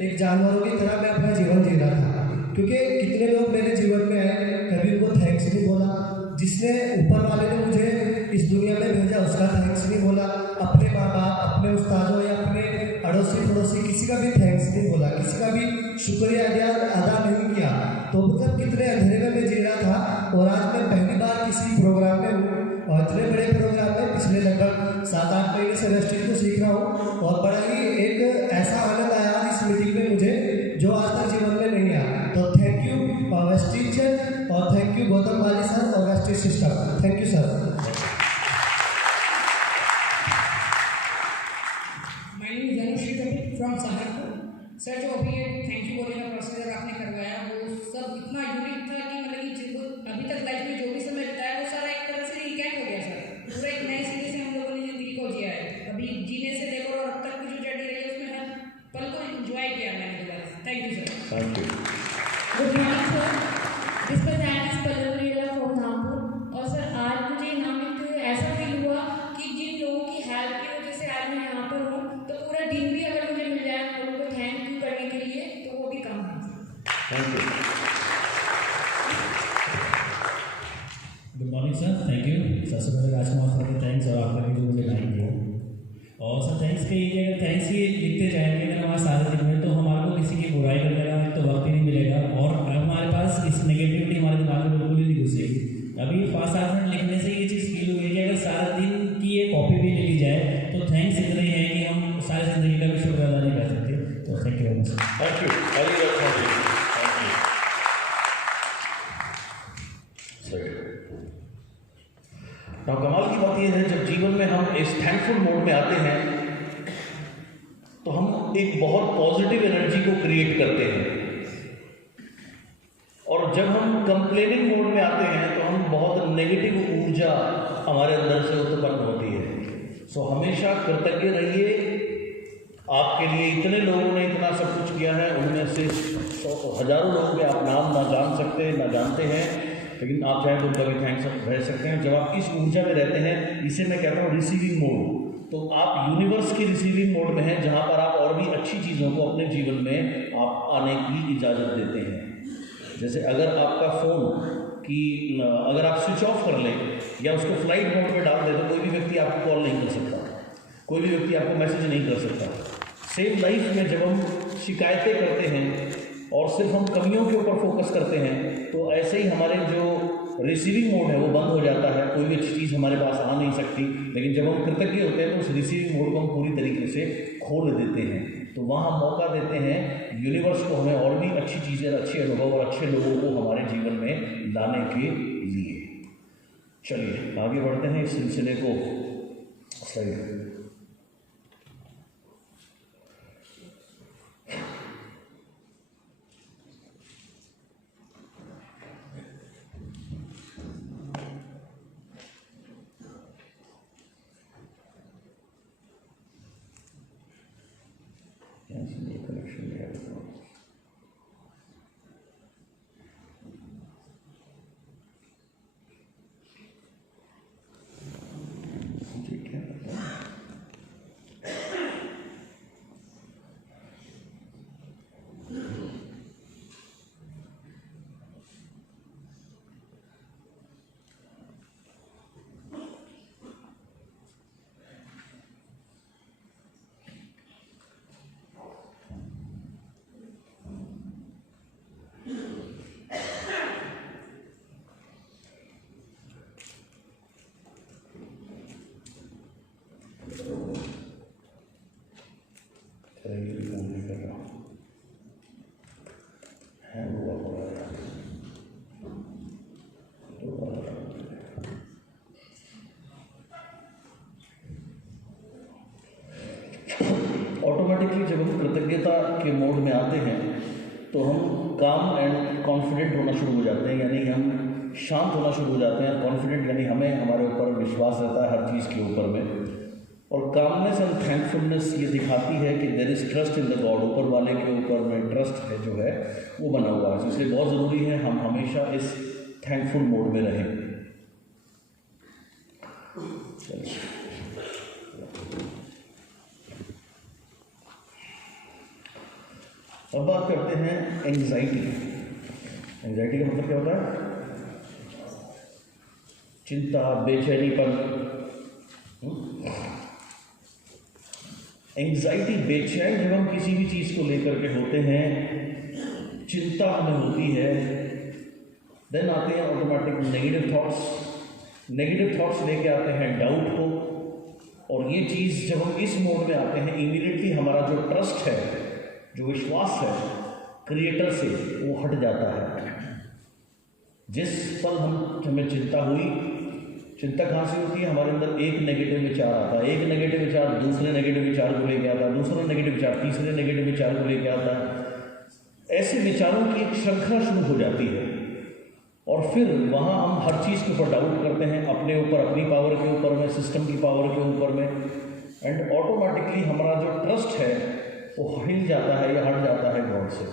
एक जानवरों की तरह मैं अपना जीवन जी रहा था। क्योंकि कितने लोग मेरे जीवन में आए, कभी उनको थैंक्स नहीं बोला। जिसने ऊपर वाले ने मुझे इस दुनिया में भेजा उसका थैंक्स नहीं बोला, अपने माँ बाप, अपने उस्तादों या अपने अड़ोसी पड़ोसी किसी का भी थैंक्स नहीं बोला, किसी का भी शुक्रिया अदा नहीं किया। तो मतलब कितने अंधेरे में मैं जी रहा था। और आज मैं पहली बार किसी प्रोग्राम में हूँ, और इतने बड़े प्रोग्राम में पिछले लगभग 7-8 महीने से वेस्टेज को सीख रहा हूँ। और बड़ा ही एक ऐसा आनंद आया आज इस मीटिंग में मुझे, जो आज तक जीवन में नहीं आया। तो थैंक यू वेस्टेज और थैंक यू गौतम वाली सर और wastage system. Thank you sir. From Saharanpur. Sir, जो अभी ये थैंक यू बोलने का प्रोसीजर आपने करवाया वो सब इतना यूनिक था कि मतलब कि जिनको अभी तक लाइफ में जो भी समय बिताया वो सारा एक तरह से रिकैप हो गया सर। पूरा एक नए सिरे से हम लोगों ने जिंदगी को जिया है। अभी जीने से लेकर और अब तक की जो जर्नी रही है उसमें हर पल को एंजॉय किया मैंने दोबारा। Thank you sir. Thank you. Good morning sir, this present is Pallavi from Dhampur. और सर आज मुझे नाम ऐसा फील हुआ कि जिन लोगों की हेल्प की वजह से आज मैं यहाँ पर हूँ, तो पूरा दिन भी अगर मुझे मिल जाए लोगों को थैंक यू करने के लिए तो वो भी कम है। Thank you. Good morning sir, thank you. सबसे पहले राजकुमार सर को थैंक्स, और आपका भी जो मुझे लाइन दिया। और सर थैंक्स के ये अगर थैंक्स ही लिखते जाएंगे अगर हमारे सारे दिन में, तो हमारे को किसी की बुराई करने का तो वक्त ही नहीं मिलेगा, और हमारे पास इस नेगेटिविटी हमारे दिमाग में बिल्कुल ही नहीं घुसेगी। अभी 5-7 मिनट लिखने से ये चीज़ फील हुई कि अगर सारा दिन की ये कॉपी भी लिखी जाए तो थैंक्स इतने ही है कि हम सारी ज़िंदगी का भी शुक्र अदा नहीं कर सकते। तो thank you very much. Thank you. तो कमाल की बात यह है, जब जीवन में हम इस थैंकफुल मोड में आते हैं तो हम एक बहुत पॉजिटिव एनर्जी को क्रिएट करते हैं, और जब हम कंप्लेनिंग मोड में आते हैं तो हम बहुत नेगेटिव ऊर्जा हमारे अंदर से उत्पन्न होती है। सो हमेशा कृतज्ञ रहिए। आपके लिए इतने लोगों ने इतना सब कुछ किया है, उनमें से हजारों लोगों के आप नाम ना जान सकते ना जानते हैं, लेकिन आप चाहें तो उनका भी थैंक्स रह सकते हैं। जब आप इस ऊर्जा में रहते हैं, इसे मैं कहता हूँ रिसीविंग मोड, तो आप यूनिवर्स की रिसीविंग मोड में हैं, जहाँ पर आप और भी अच्छी चीज़ों को अपने जीवन में आप आने की इजाज़त देते हैं। जैसे अगर आपका फ़ोन की अगर आप स्विच ऑफ कर लें या उसको फ्लाइट मोड पे डाल दें तो कोई भी व्यक्ति आपको कॉल नहीं कर सकता, कोई भी व्यक्ति आपको मैसेज नहीं कर सकता। सेम लाइफ में जब हम शिकायतें करते हैं और सिर्फ हम कमियों के ऊपर फोकस करते हैं, तो ऐसे ही हमारे जो रिसीविंग मोड है वो बंद हो जाता है, कोई भी अच्छी चीज़ हमारे पास आ नहीं सकती। लेकिन जब हम कृतज्ञ होते हैं तो उस रिसीविंग मोड को हम पूरी तरीके से खोल देते हैं, तो वहाँ मौका देते हैं यूनिवर्स को हमें और भी अच्छी चीज़ें, अच्छे अनुभव और अच्छे लोगों को हमारे जीवन में लाने के लिए। चलिए आगे बढ़ते हैं इस सिलसिले को। सही ऑटोमेटिकली जब हम कृतज्ञता के मोड में आते हैं तो हम काम एंड कॉन्फिडेंट होना शुरू हो जाते हैं, यानी हम शांत होना शुरू हो जाते हैं। कॉन्फिडेंट यानी हमें हमारे ऊपर विश्वास रहता है हर चीज़ के ऊपर में, और कामनेस एंड थैंकफुलनेस ये दिखाती है कि there is trust in the god, ऊपर वाले के ऊपर में ट्रस्ट है जो है वो बना हुआ है। इसलिए बहुत ज़रूरी है हम हमेशा इस थैंकफुल मोड में रहें। अब बात करते हैं एंग्जाइटी। एंग्जाइटी का मतलब क्या होता है? चिंता, बेचैनीपन। एंग्जाइटी, बेचैन जब हम किसी भी चीज़ को लेकर के होते हैं, चिंता हमें होती है, देन आते हैं automatic negative thoughts. Negative thoughts लेके आते हैं डाउट को, और ये चीज़ जब हम इस मोड में आते हैं, इमीडिएटली हमारा जो ट्रस्ट है, जो विश्वास है क्रिएटर से, वो हट जाता है। जिस पल हमें चिंता हुई, चिंता कहाँ से होती है? हमारे अंदर एक नेगेटिव विचार आता है, एक नेगेटिव विचार दूसरे नेगेटिव विचार को लेके आता है, दूसरा नेगेटिव विचार तीसरे नेगेटिव विचार को लेके आता है। ऐसे विचारों की एक श्रृंखला शुरू हो जाती है, और फिर वहाँ हम हर चीज़ के ऊपर डाउट करते हैं, अपने ऊपर, अपनी पावर के ऊपर में, सिस्टम की पावर के ऊपर में, एंड ऑटोमेटिकली हमारा जो ट्रस्ट है वो हिल जाता है या हट जाता है गॉड से।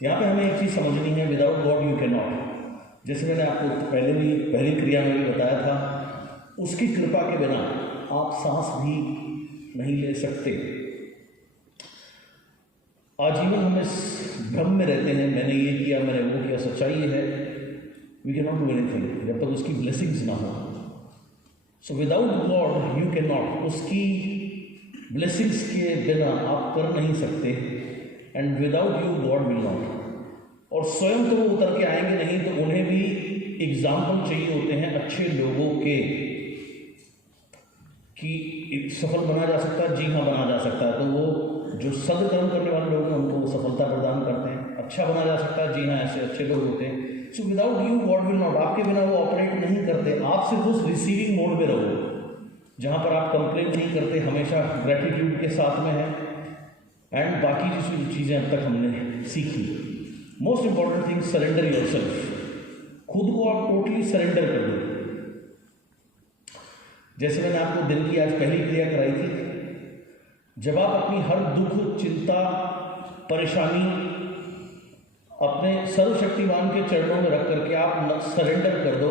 यहाँ पे हमें एक चीज़ समझनी है, without god you can not. जैसे मैंने आपको पहली क्रिया में भी बताया था, उसकी कृपा के बिना आप सांस भी नहीं ले सकते। आजीवन हम इस भ्रम में रहते हैं, मैंने ये किया, मैंने वो किया। सच्चाई ये है, we can not do anything जब तक उसकी ब्लेसिंग्स ना हो। So without god you can not, उसकी ब्लेसिंग्स के बिना आप कर नहीं सकते, and without you god will not. और स्वयं तो वो उतर के आएंगे नहीं, तो उन्हें भी एग्जाम्पल चाहिए होते हैं अच्छे लोगों के, कि सफल बना जा सकता है। जी हाँ, बना जा सकता है। तो वो जो सदकर्म करने वाले लोग हैं उनको सफलता प्रदान करते हैं। अच्छा बना जा सकता है, जी हाँ, ऐसे अच्छे लोग होते हैं। So without you god will not, आपके बिना वो ऑपरेट नहीं करते। आप सिर्फ उस रिसीविंग मोड में रहो, जहाँ पर आप कंप्लेन नहीं करते, हमेशा ग्रेटिट्यूड के साथ में है। एंड बाकी जो चीज़ें अब तक हमने सीखी, most important thing, surrender yourself. खुद को आप टोटली सरेंडर कर दो। जैसे मैंने आपको दिन की आज पहली क्रिया कराई थी, जब आप अपनी हर दुख, चिंता, परेशानी अपने सर्वशक्तिमान के चरणों में रख करके आप सरेंडर कर दो।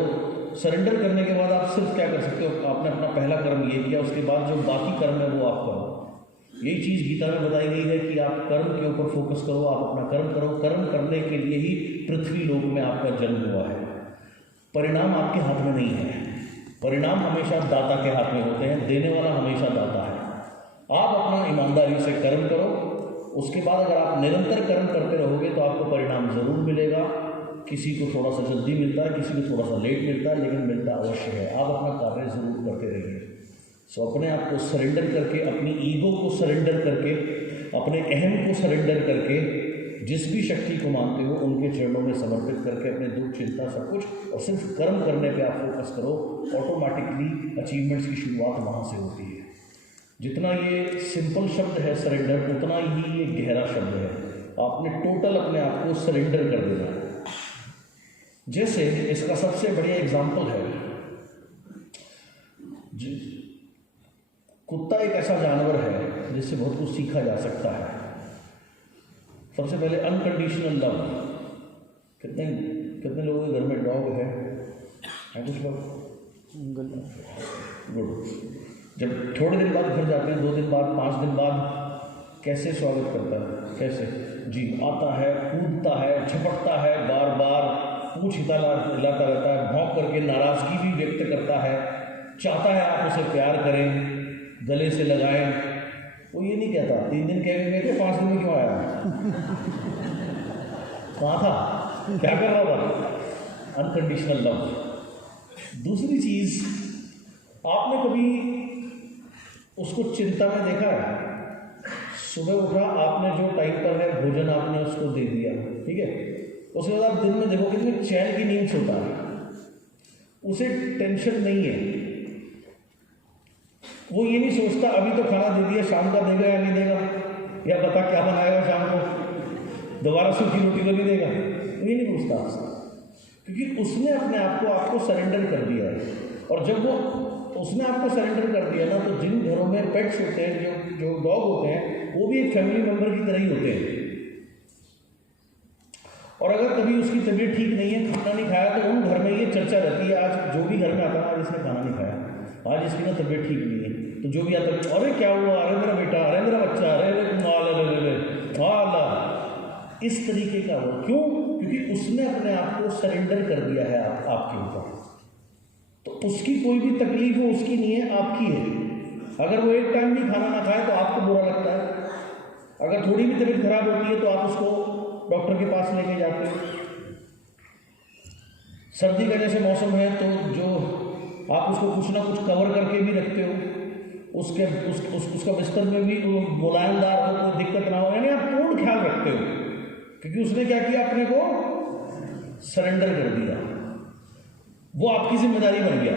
सरेंडर करने के बाद आप सिर्फ क्या कर सकते हो? आपने अपना पहला कर्म ये किया, उसके बाद जो बाकी कर्म है वो आप करो। यही चीज़ गीता में बताई गई है कि आप कर्म के ऊपर फोकस करो, आप अपना कर्म करो। कर्म करने के लिए ही पृथ्वी लोक में आपका जन्म हुआ है। परिणाम आपके हाथ में नहीं है, परिणाम हमेशा दाता के हाथ में होते हैं। देने वाला हमेशा दाता है। आप अपना ईमानदारी से कर्म करो, उसके बाद अगर आप निरंतर कर्म करते रहोगे तो आपको परिणाम ज़रूर मिलेगा। किसी को थोड़ा सा जल्दी मिलता है, किसी को थोड़ा सा लेट मिलता है, लेकिन मिलता अवश्य है। आप अपना कार्य ज़रूर करते रहिए। सो अपने आप को सरेंडर करके, अपनी ईगो को सरेंडर करके, अपने अहम को सरेंडर करके, जिस भी शक्ति को मानते हो उनके चरणों में समर्पित करके अपने दुख, चिंता, सब कुछ, और सिर्फ कर्म करने पे आप फोकस करो। ऑटोमेटिकली अचीवमेंट्स की शुरुआत वहाँ से होती है। जितना ये सिंपल शब्द है सरेंडर, उतना ही ये गहरा शब्द है। आपने टोटल अपने आप को सरेंडर कर देना है। जैसे इसका सबसे बढ़िया एग्जाम्पल है, कुत्ता एक ऐसा जानवर है जिससे बहुत कुछ सीखा जा सकता है। सबसे पहले अनकंडीशनल लव। कितने लोगों के घर में डॉग है कुछ लोग? गुड। जब थोड़े दिन बाद घर जाते हैं, 2 दिन बाद, 5 दिन बाद, कैसे स्वागत करता है? कैसे? जी, आता है, कूदता है, झपटता है, बार बार पूंछ हिलाता रहता है, भौंक करके नाराज़गी भी व्यक्त करता है, चाहता है आप उसे प्यार करें, गले से लगाएं। वो ये नहीं कहता 3 दिन कह गए थे, 5 दिन में क्यों आया? कहाँ था? क्या कर रहा था? Unconditional love. दूसरी चीज़, आपने कभी उसको चिंता में देखा है? सुबह उठा, आपने जो टाइम पर है भोजन आपने उसको दे दिया, ठीक है? उसके बाद आप दिन में देखो कितने चैन की नींद सोता है, उसे टेंशन नहीं है। वो ये नहीं सोचता अभी तो खाना दे दिया, शाम का देगा या नहीं देगा, या बता क्या बनाएगा शाम को, दोबारा सूखी रोटी तो नहीं देगा। ये नहीं पूछता, क्योंकि उसने अपने आप को आपको सरेंडर कर दिया है। और जब वो उसने आपको सरेंडर कर दिया ना, तो जिन घरों में पेट्स होते हैं, जो डॉग होते हैं, वो भी एक फैमिली मेम्बर की तरह ही होते हैं। और अगर कभी उसकी तबीयत ठीक नहीं है, खाना नहीं खाया, तो उन घर में ये चर्चा रहती है, आज जो भी घर में आता है, आज इसने खाना नहीं खाया, आज इसकी ना तबीयत ठीक नहीं है। तो जो भी आता है, अरे क्या हुआ, अरे मेरा बेटा, अरे मेरा बच्चा, अरे इस तरीके का वो क्यों? क्योंकि उसने अपने आप को सरेंडर कर दिया है आपके ऊपर। तो उसकी कोई भी तकलीफ हो उसकी नहीं है, आपकी है। अगर वो एक टाइम भी खाना ना खाए तो आपको बुरा लगता है, अगर थोड़ी भी तबीयत खराब होती है तो आप उसको डॉक्टर के पास लेके जाते हो। सर्दी का जैसे मौसम है तो जो आप उसको कुछ ना कुछ कवर करके भी रखते हो, उसका बिस्तर में भी मुलायमदार हो, कोई दिक्कत ना हो, यानी आप पूर्ण ख्याल रखते हो, क्योंकि उसने क्या किया, अपने को सरेंडर कर दिया, वो आपकी जिम्मेदारी बन गया।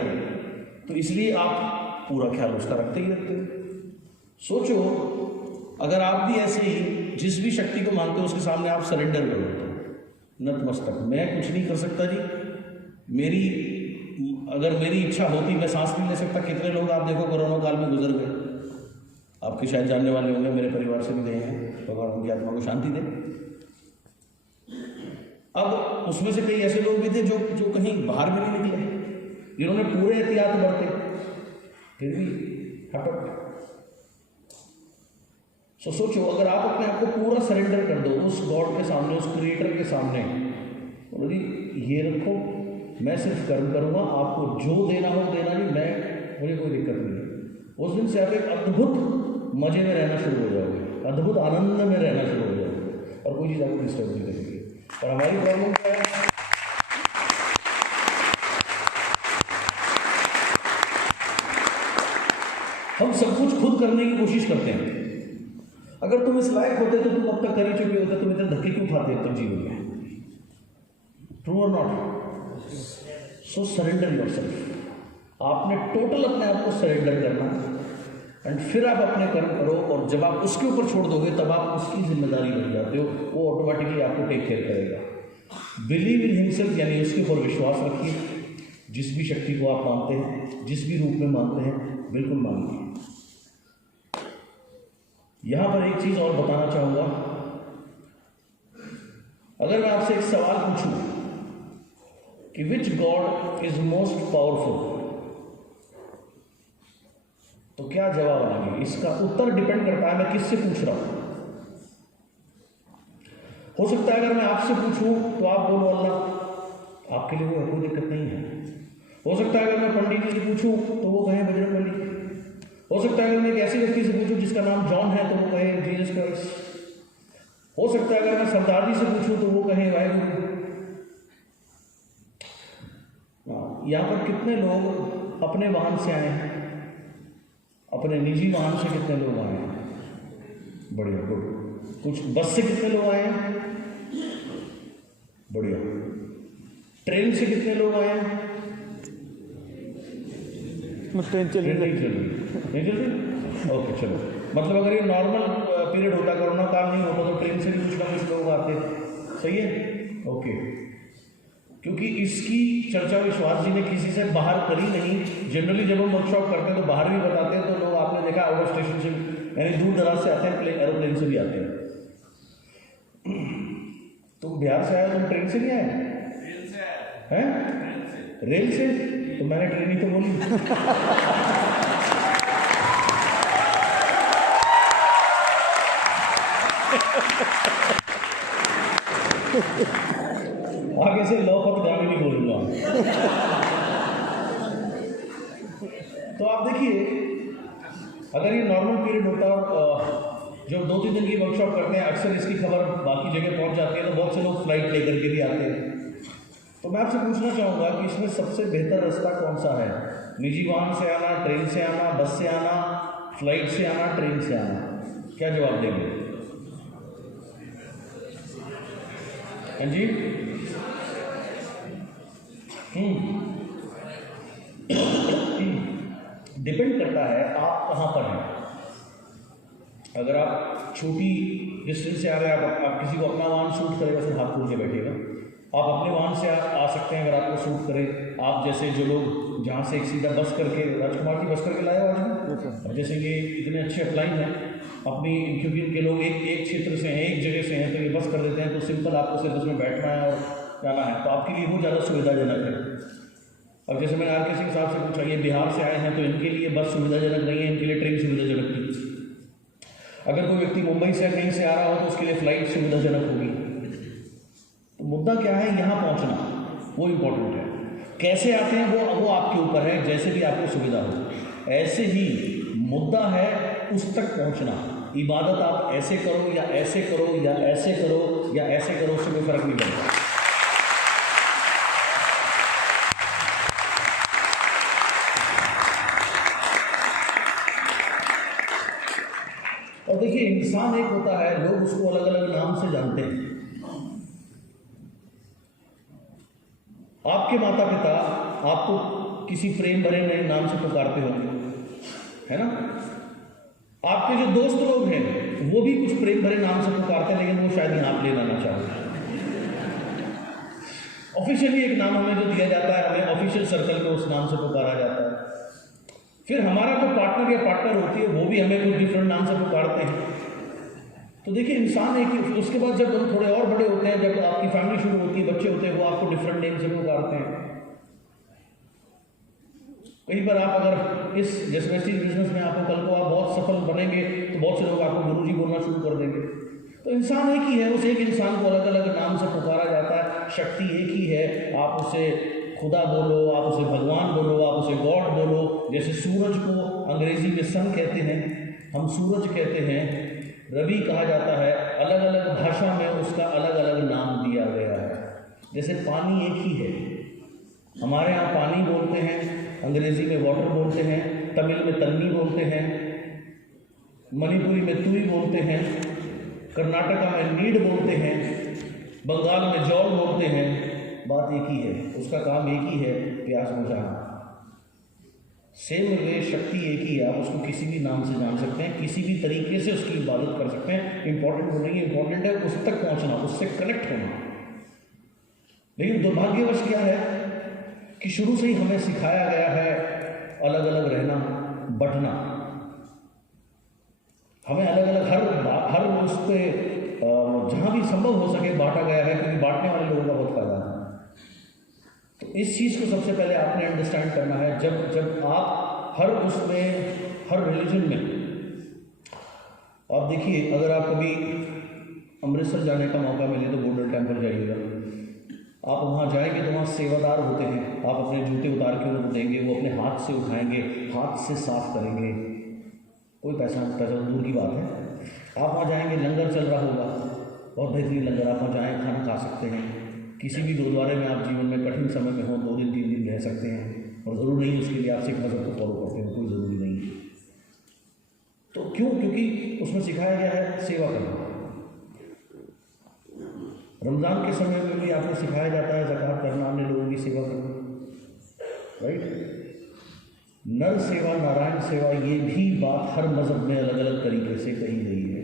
तो इसलिए आप पूरा ख्याल उसका रखते ही रखते हो। सोचो अगर आप भी ऐसे ही जिस भी शक्ति को मानते हो उसके सामने आप सरेंडर कर दो, नतमस्तक, मैं कुछ नहीं कर सकता जी, अगर मेरी इच्छा होती मैं सांस नहीं ले सकता। कितने लोग आप देखो कोरोना काल में गुजर गए, आपके शायद जानने वाले होंगे, मेरे परिवार से भी गए हैं, भगवान उनकी आत्मा को शांति दे। अब उसमें से कई ऐसे लोग भी थे जो कहीं बाहर भी नहीं निकले, जिन्होंने पूरे एहतियात बरते, फिर भी हटक। सोचो अगर आप अपने आप को पूरा सरेंडर कर दो उस गॉड के सामने, उस क्रिएटर के सामने, बोलो जी ये रखो, मैं सिर्फ कर्म करूँगा, आपको जो देना हो देना जी, मुझे कोई दिक्कत नहीं है। उस दिन से आप एक अद्भुत मजे में रहना शुरू हो जाओगे, अद्भुत आनंद में रहना शुरू हो जाओगे, और कोई चीज़ आपको डिस्टर्ब नहीं करेगी। और हमारी प्रॉब्लम क्या है, हम सब कुछ खुद करने की कोशिश करते हैं। अगर तुम इस लायक होते तो तुम अब तक कर ही चुके होते, तुम इतने धक्के क्यों खाते अब तक जीवन में? ट्रू और नॉट? So surrender yourself. आपने टोटल अपने आप को सरेंडर करना, एंड फिर आप अपने कर्म करो, और जब आप उसके ऊपर छोड़ दोगे तब आप उसकी जिम्मेदारी बन जाते हो, वो ऑटोमेटिकली आपको टेक केयर करेगा। बिलीव इन हिमसेल्फ, यानी उसके ऊपर विश्वास रखिए। जिस भी शक्ति को आप मानते हैं, जिस भी रूप में मानते हैं, बिल्कुल मानिए। यहां पर एक चीज और बताना चाहूंगा, अगर मैं आपसे एक सवाल पूछूं कि which God is most powerful, तो क्या जवाब आएंगे? इसका उत्तर डिपेंड करता है मैं किससे पूछ रहा हूं। हो सकता है अगर मैं आपसे पूछूं तो आप बोलो अल्लाह, आपके लिए कोई दिक्कत नहीं है। हो सकता है अगर मैं पंडित जी से पूछूं तो वो कहे बजरंगबली। हो सकता है अगर मैं एक ऐसी व्यक्ति से पूछूं जिसका नाम जॉन है तो वो कहे जीसस क्राइस्ट। हो सकता है अगर मैं सरदार जी से पूछूं तो वो कहे वाहेगुरु। यहां पर कितने लोग अपने वाहन से आए हैं? अपने निजी वाहन से कितने लोग आए हैं? बढ़िया, गुड। कुछ बस से कितने लोग आए हैं? बढ़िया। ट्रेन से कितने लोग आए हैं? ट्रेन चल रही नहीं चल रही? ओके, चलो। मतलब अगर ये नॉर्मल पीरियड होता, कोरोना काल नहीं होता, तो ट्रेन से भी कुछ ना कुछ लोग आते। सही है, ओके। क्योंकि इसकी चर्चा विश्वास जी ने किसी से बाहर करी नहीं। जनरली जब हम वर्कशॉप करते हैं तो बाहर भी बताते हैं, तो लोग आपने देखा आउट ऑफ स्टेशन से, यानी दूर दराज से आते हैं, एरोप्लेन से भी आते हैं। तुम बिहार से आए, तुम ट्रेन से नहीं आए? रेल से आए हैं? रेल से? तो मैंने ट्रेन ही तो बोली। आगे से लौपतगामी नहीं बोलूंगा। तो आप देखिए, अगर ये नॉर्मल पीरियड होता, जब 2-3 दिन की वर्कशॉप करते हैं, अक्सर इसकी खबर बाकी जगह पहुंच जाती है, तो बहुत से लोग फ्लाइट लेकर के भी आते हैं। तो मैं आपसे पूछना चाहूँगा कि इसमें सबसे बेहतर रास्ता कौन सा है? निजी वाहन से आना, ट्रेन से आना, बस से आना, फ्लाइट से आना, ट्रेन से आना? क्या जवाब देंगे? हाँ जी? डिपेंड करता है आप कहाँ पर हैं। अगर आप छोटी डिस्टेंस से आ रहे हैं, आप किसी को अपना वाहन शूट करेगा, फिर हाथ खोल के बैठेगा। आप अपने वाहन से आ सकते हैं अगर आपको शूट करे। आप जैसे जो लोग जहाँ से एक सीधा बस करके, राजकुमार जी बस करके लाए हो आज में, जैसे ये इतने अच्छे अप्लाइन हैं अपनी, क्योंकि इनके लोग एक क्षेत्र से हैं, एक जगह से हैं, तो ये बस कर देते हैं, तो सिंपल आपको सिर्फ बस में बैठना है और जाना है, तो आपके लिए वो ज़्यादा सुविधाजनक है। अब जैसे मैंने आर के सिंह साहब से पूछा, ये बिहार से आए हैं तो इनके लिए बस सुविधाजनक नहीं है, इनके लिए ट्रेन सुविधाजनक थी। अगर कोई व्यक्ति मुंबई से कहीं से आ रहा हो तो उसके लिए फ्लाइट सुविधाजनक होगी। मुद्दा क्या है, यहाँ पहुँचना, वो इम्पोर्टेंट है। कैसे आते हैं वो आपके ऊपर है, जैसे भी आपको सुविधा हो। ऐसे ही मुद्दा है उस तक पहुँचना। इबादत आप ऐसे करो या ऐसे करो या ऐसे करो या ऐसे करो, उससे कोई फर्क नहीं पड़ता। और देखिए, इंसान एक होता है, लोग उसको अलग अलग नाम से जानते हैं। आपके माता पिता आपको किसी प्रेम भरे नए नाम से पुकारते होंगे, है ना। आपके जो दोस्त लोग हैं वो भी कुछ प्रेम भरे नाम से पुकारते हैं, लेकिन वो शायद यहाँ आप लेना ना चाहो। ऑफिशियली एक नाम हमें जो दिया जाता है, हमें ऑफिशियल सर्कल में उस नाम से पुकारा जाता है। फिर हमारा जो पार्टनर या पार्टनर होती है वो भी हमें कुछ डिफरेंट नाम से पुकारते हैं। तो देखिए, इंसान एक, उसके बाद जब हम थोड़े और बड़े होते हैं, जब आपकी फैमिली शुरू होती है, बच्चे होते हैं, वो आपको डिफरेंट नेम से पुकारते हैं। कई बार आप अगर इस जैसे बिजनेस में आपको कल को आप बहुत सफल बनेंगे तो बहुत से लोग आपको गुरुजी बोलना शुरू कर देंगे। तो इंसान एक ही है, उस एक इंसान को अलग अलग नाम से पुकारा जाता है। शक्ति एक ही है, आप उसे खुदा बोलो, आप उसे भगवान बोलो, आप उसे गॉड बोलो। जैसे सूरज को अंग्रेजी में सन कहते हैं, हम सूरज कहते हैं, रवि कहा जाता है। अलग अलग भाषा में उसका अलग अलग नाम दिया गया है। जैसे पानी एक ही है, हमारे यहाँ पानी बोलते हैं, अंग्रेजी में वाटर बोलते हैं, तमिल में तन्नी बोलते हैं, मणिपुरी में तुई बोलते हैं, कर्नाटका में नीड बोलते हैं, बंगाल में जौल बोलते हैं। बात एक ही है, उसका काम एक ही है, प्यास बुझाना। सेम वे शक्ति एक ही है, आप उसको किसी भी नाम से जान सकते हैं, किसी भी तरीके से उसकी इबादत कर सकते हैं। इंपॉर्टेंट वो नहीं है, इंपॉर्टेंट है उस तक पहुंचना, उससे कनेक्ट होना। लेकिन दुर्भाग्यवश क्या है कि शुरू से ही हमें सिखाया गया है अलग अलग रहना, बंटना। हमें अलग अलग हर उस पर जहाँ भी संभव हो सके बांटा गया है, क्योंकि बांटने वाले लोगों का बहुत फायदा है। तो इस चीज़ को सबसे पहले आपने अंडरस्टैंड करना है। जब आप हर उसमें, हर रिलीजन में, आप देखिए, अगर आप कभी अमृतसर जाने का मौका मिले तो गोल्डन टेम्पल जाइएगा। आप वहाँ जाएंगे तो वहाँ सेवादार होते हैं, आप अपने जूते उतार के उनको देंगे, वो अपने हाथ से उठाएंगे, हाथ से साफ करेंगे, कोई पैसा दूर की बात है। आप वहाँ जाएंगे, लंगर चल रहा होगा, बहुत बेहतरीन लंगर, आप वहाँ जाएँ, खाना खा सकते हैं। किसी भी गुरुद्वारे में आप जीवन में कठिन समय में हो, 2 दिन 3 दिन रह सकते हैं, और ज़रूर नहीं उसके लिए आप सिख मज़हब को फॉलो करते हो, कोई ज़रूरी नहीं है। तो क्यों? क्योंकि उसमें सिखाया गया है सेवा करना। रमज़ान के समय में भी आपको सिखाया जाता है ज़कात करना, अन्य लोगों की सेवा करना, राइट। नर सेवा, नारायण सेवा, ये भी बात हर मज़हब में अलग अलग तरीके से कही गई है।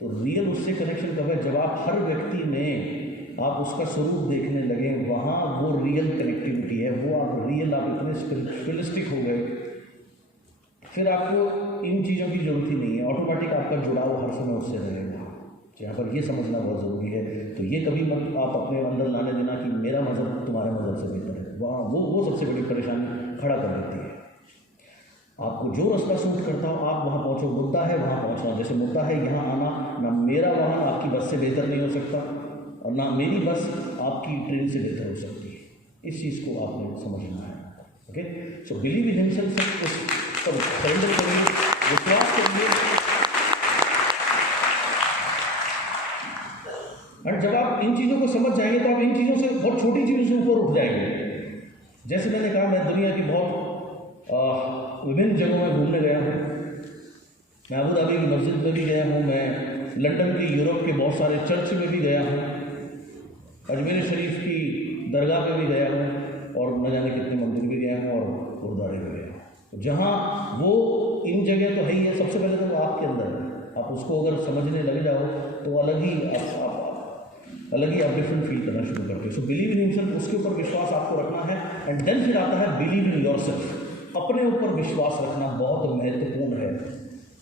तो रियल उससे कनेक्शन कब है? जब आप हर व्यक्ति में आप उसका स्वरूप देखने लगे, वहाँ वो रियल कनेक्टिविटी है, वो आप रियल, आप इतने स्पिरिचुअलिस्टिक हो गए, फिर आपको इन चीज़ों की जरूरत ही नहीं है। ऑटोमेटिक आपका जुड़ाव हर समय उससे रहेगा। यहाँ पर ये समझना बहुत ज़रूरी है। तो ये कभी मत आप अपने अंदर लाने देना कि मेरा मज़हब तुम्हारे मज़हब से बेहतर है, वहाँ वो सबसे बड़ी परेशानी खड़ा कर देती है। आपको जो रास्ता सूट करता हो आप वहाँ पहुँचो। मुद्दा है वहाँ पहुँचना। जैसे मुद्दा है यहाँ आना, ना मेरा वाहन आपकी बस से बेहतर नहीं हो सकता और ना मेरी बस आपकी ट्रेन से बेहतर हो सकती है। इस चीज़ को आपने समझना है। Okay, so believe in himself, surrender करिए, विश्वास करिए। और जब आप इन चीज़ों को समझ जाएंगे तो आप इन चीज़ों से, बहुत छोटी चीज़ों से ऊपर उठ जाएंगे। जैसे मैंने कहा, मैं दुनिया की बहुत विभिन्न जगहों में घूमने गया हूँ। मैं अबू धाबी की मस्जिद में भी गया हूँ, मैं लंदन के, यूरोप के बहुत सारे चर्च में भी गया हूँ, अजमेर शरीफ की दरगाह में भी गया हूँ, और न जाने कितने मंदिर भी गया हूँ और गुरुद्वारे में गया हूँ। जहाँ वो इन जगह तो है ही है, सबसे पहले तो वो आपके अंदर है। आप उसको अगर समझने लग जाओ तो अलग ही आप डिफरेंट फील करना शुरू करते हो। सो बिलीव इन हिमसेल्फ, उसके ऊपर विश्वास आपको रखना है। एंड देन फिर आता है बिलीव इन योरसेल्फ। अपने ऊपर विश्वास रखना बहुत महत्वपूर्ण है।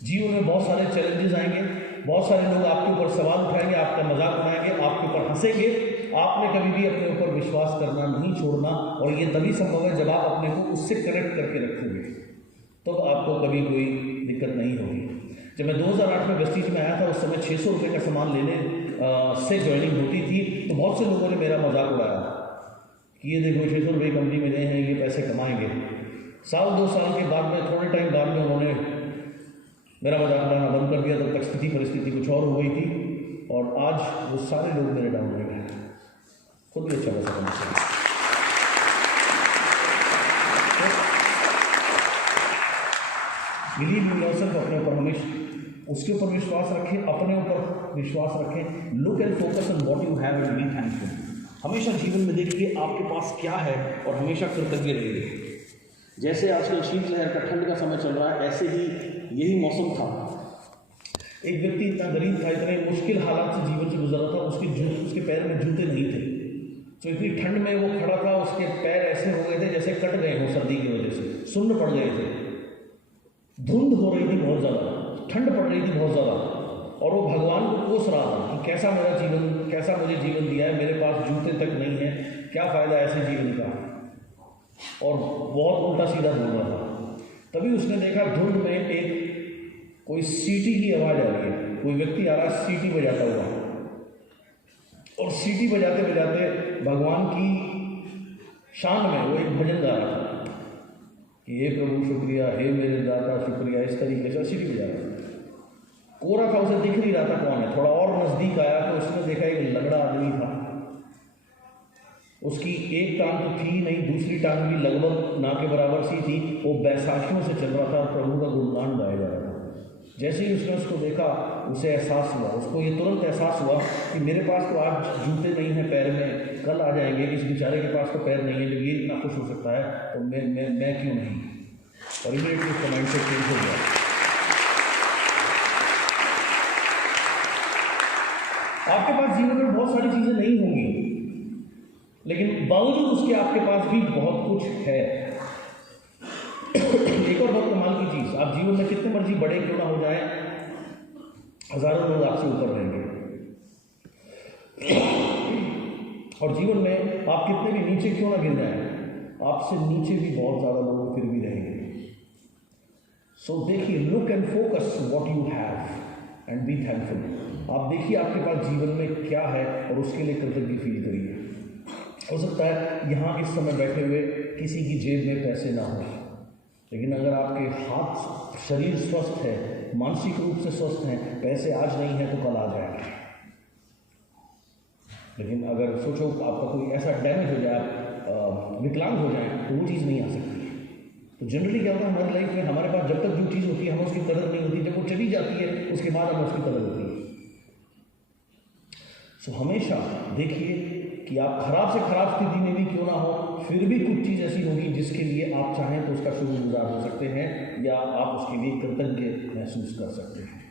जीवन में बहुत सारे चैलेंजेस आएंगे, बहुत सारे लोग आपके ऊपर सवाल उठाएंगे, आपका मजाक उड़ाएंगे, आपके ऊपर हंसेंगे। आपने कभी भी अपने ऊपर विश्वास करना नहीं छोड़ना, और ये तभी संभव है जब आप अपने को उससे कनेक्ट करके रखोगे, तो आपको कभी कोई दिक्कत नहीं होगी। जब मैं 2008 में वेस्टीज में आया था, उस समय 600 रुपये का सामान लेने से ज्वाइनिंग होती थी तो बहुत से लोगों ने मेरा मजाक उड़ाया कि ये देखो 600 रुपये कंपनी में गए हैं, ये पैसे कमाएंगे। 1-2 साल के बाद में, थोड़े टाइम बाद में उन्होंने मेरा मजाक उड़ाना बंद कर दिया। तब तक स्थिति परिस्थिति कुछ और हो गई थी और आज वो सारे लोग मेरे डाउनग्रेड हैं। खुद भी अच्छा लगा मुझे। बिलीव इन योरसेल्फ, अपने ऊपर हमेशा उसके ऊपर विश्वास रखें, अपने ऊपर विश्वास रखें। Look and focus on what you have and be thankful. हमेशा जीवन में देखिए आपके पास क्या है और हमेशा कृतज्ञ रहिए। जैसे आजकल शीतलहर का, ठंड का समय चल रहा है, ऐसे ही यही मौसम था। एक व्यक्ति इतना गरीब था, इतने मुश्किल हालात से जीवन से गुजर रहा था, उसके पैर में जूते नहीं थे। तो इतनी ठंड में वो खड़ा था, उसके पैर ऐसे हो गए थे जैसे कट गए हों सर्दी की वजह से, सुन्न पड़ गए थे। धुंध हो रही थी बहुत ज़्यादा, ठंड पड़ रही थी बहुत ज़्यादा, और वो भगवान को कोस रहा था कि कैसा मेरा जीवन, कैसा मुझे जीवन दिया है, मेरे पास जूते तक नहीं है, क्या फ़ायदा ऐसे जीवन का। और बहुत उल्टा सीधा बोल रहा था। तभी उसने देखा धुंध में एक कोई सीटी की आवाज़ आ रही है, कोई व्यक्ति आ रहा है सीटी बजाता हुआ, और सीटी बजाते बजाते भगवान की शान में वो एक भजन गा रहा था कि हे प्रभु शुक्रिया, हे मेरे दाता शुक्रिया, इस तरीके से सीटी बजा रहा था। कोरा था, उसे दिख नहीं रहा था कौन है। थोड़ा और नज़दीक आया तो उसने देखा एक लंगड़ा आदमी था। उसकी एक टांग तो थी नहीं, दूसरी टांग भी लगभग ना के बराबर सी थी। वो बैसाखियों से चल रहा था और प्रभु का गुणगान गाया जा रहा था। जैसे ही उसने उसको देखा, उसे एहसास हुआ, उसको ये तुरंत एहसास हुआ कि मेरे पास तो आज जूते नहीं हैं पैर में, कल आ जाएंगे, इस बेचारे के पास तो पैर नहीं है, जब ये इतना खुश हो सकता है तो मैं क्यों नहीं। और इमीडिएटली उसका माइंड सेट चेंज हो गया। आपके पास जीवन में बहुत सारी चीज़ें नहीं होंगी, लेकिन बावजूद उसके आपके पास भी बहुत कुछ है। एक और बहुत कमाल की चीज़, आप जीवन में कितने मर्जी बड़े क्यों ना हो जाए, हजारों लोग आपसे ऊपर रहेंगे। और जीवन में आप कितने भी नीचे क्यों ना गिर जाए, आपसे नीचे भी बहुत ज़्यादा लोग फिर भी रहेंगे। सो देखिए, look and focus what you have and be thankful. आप देखिए आपके पास जीवन में क्या है और उसके लिए कृतज्ञ फील करिए। हो सकता है यहाँ इस समय बैठे हुए किसी की जेब में पैसे ना हो, लेकिन अगर आपके हाथ, शरीर स्वस्थ है, मानसिक रूप से स्वस्थ हैं, पैसे आज नहीं है तो कल आ जाएंगे। लेकिन अगर सोचो आपका कोई ऐसा डैमेज हो जाए, आप विकलांग हो जाए, तो वो चीज़ नहीं आ सकती। तो जनरली क्या होता है हमारी लाइफ में, हमारे पास जब तक जो चीज़ होती है हमें उसकी कदर नहीं होती, जब वो चली जाती है उसके बाद हमें उसकी कदर होती है। सो हमेशा देखिए कि आप खराब से खराब स्थिति में भी क्यों ना हो, फिर भी कुछ चीज़ ऐसी होगी जिसके लिए आप चाहें तो उसका शुक्रगुजार हो सकते हैं, या आप उसके लिए कृतज्ञ महसूस कर सकते हैं।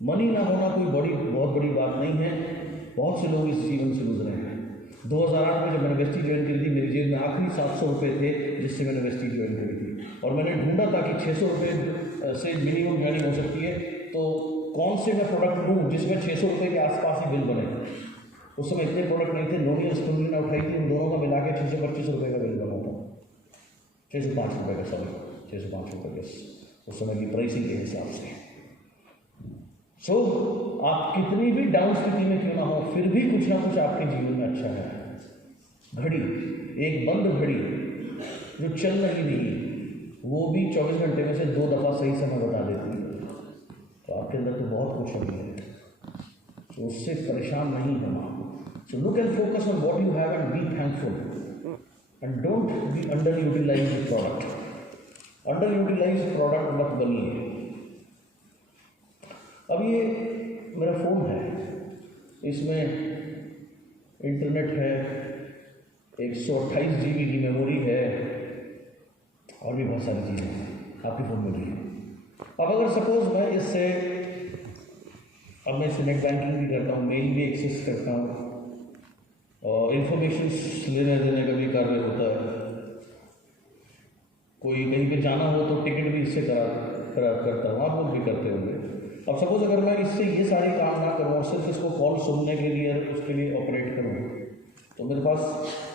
मनी ना होना कोई बहुत बड़ी बात नहीं है। बहुत से लोग इस जीवन से गुजरे हैं। 2008 में जब मैंने वेस्टी ज्वाइन करी थी, मेरी जेब में आखिरी 700 रुपये थे जिससे मैंने वेस्टी ज्वाइन करी थी, और मैंने ढूंढा था कि 600 रुपये से मिनिमम ज्वाइनिंग हो सकती है, तो कौन से मैं प्रोडक्ट लूँ जिसमें 600 रुपये के आसपास ही बिल बने। उस समय इतने प्रोडक्ट नहीं थे, नोनी और स्टूडेंट उठाई थी, उन दोनों का मिला के 625 रुपये का बिल बना था, 605 रुपये का, सॉरी 605 रुपये का उस समय की प्राइसिंग के हिसाब से। सो आप कितनी भी डाउन स्थिति में क्यों ना हो, फिर भी कुछ ना कुछ आपके जीवन में अच्छा है। घड़ी, एक बंद घड़ी जो चल रही थी, वो भी 24 घंटे में से 2 दफ़ा सही समय बता देती है, तो आपके अंदर तो बहुत कुछ है, तो उससे परेशान नहीं होना। So look and focus on what you have and be thankful and don't be under utilise product. Under utilise product मत बनिए। अब ये मेरा फ़ोन है, इसमें इंटरनेट है, 128 GB की मेमोरी है, और भी बहुत सारी चीज़ें हैं आपके फ़ोन में भी है। अब अगर सपोज़ मैं इससे, अब मैं इससे नेट बैंकिंग भी करता हूँ, मेल भी एक्सेस करता हूँ, और इंफॉर्मेशन लेने देने का भी कार्य होता है। कोई कहीं पे जाना हो तो टिकट भी इससे करता हूँ, आप लोग भी करते होंगे। अब सपोज अगर मैं इससे ये सारे काम ना करूँ और सिर्फ इसको कॉल सुनने के लिए, उसके लिए ऑपरेट करूँ, तो मेरे पास,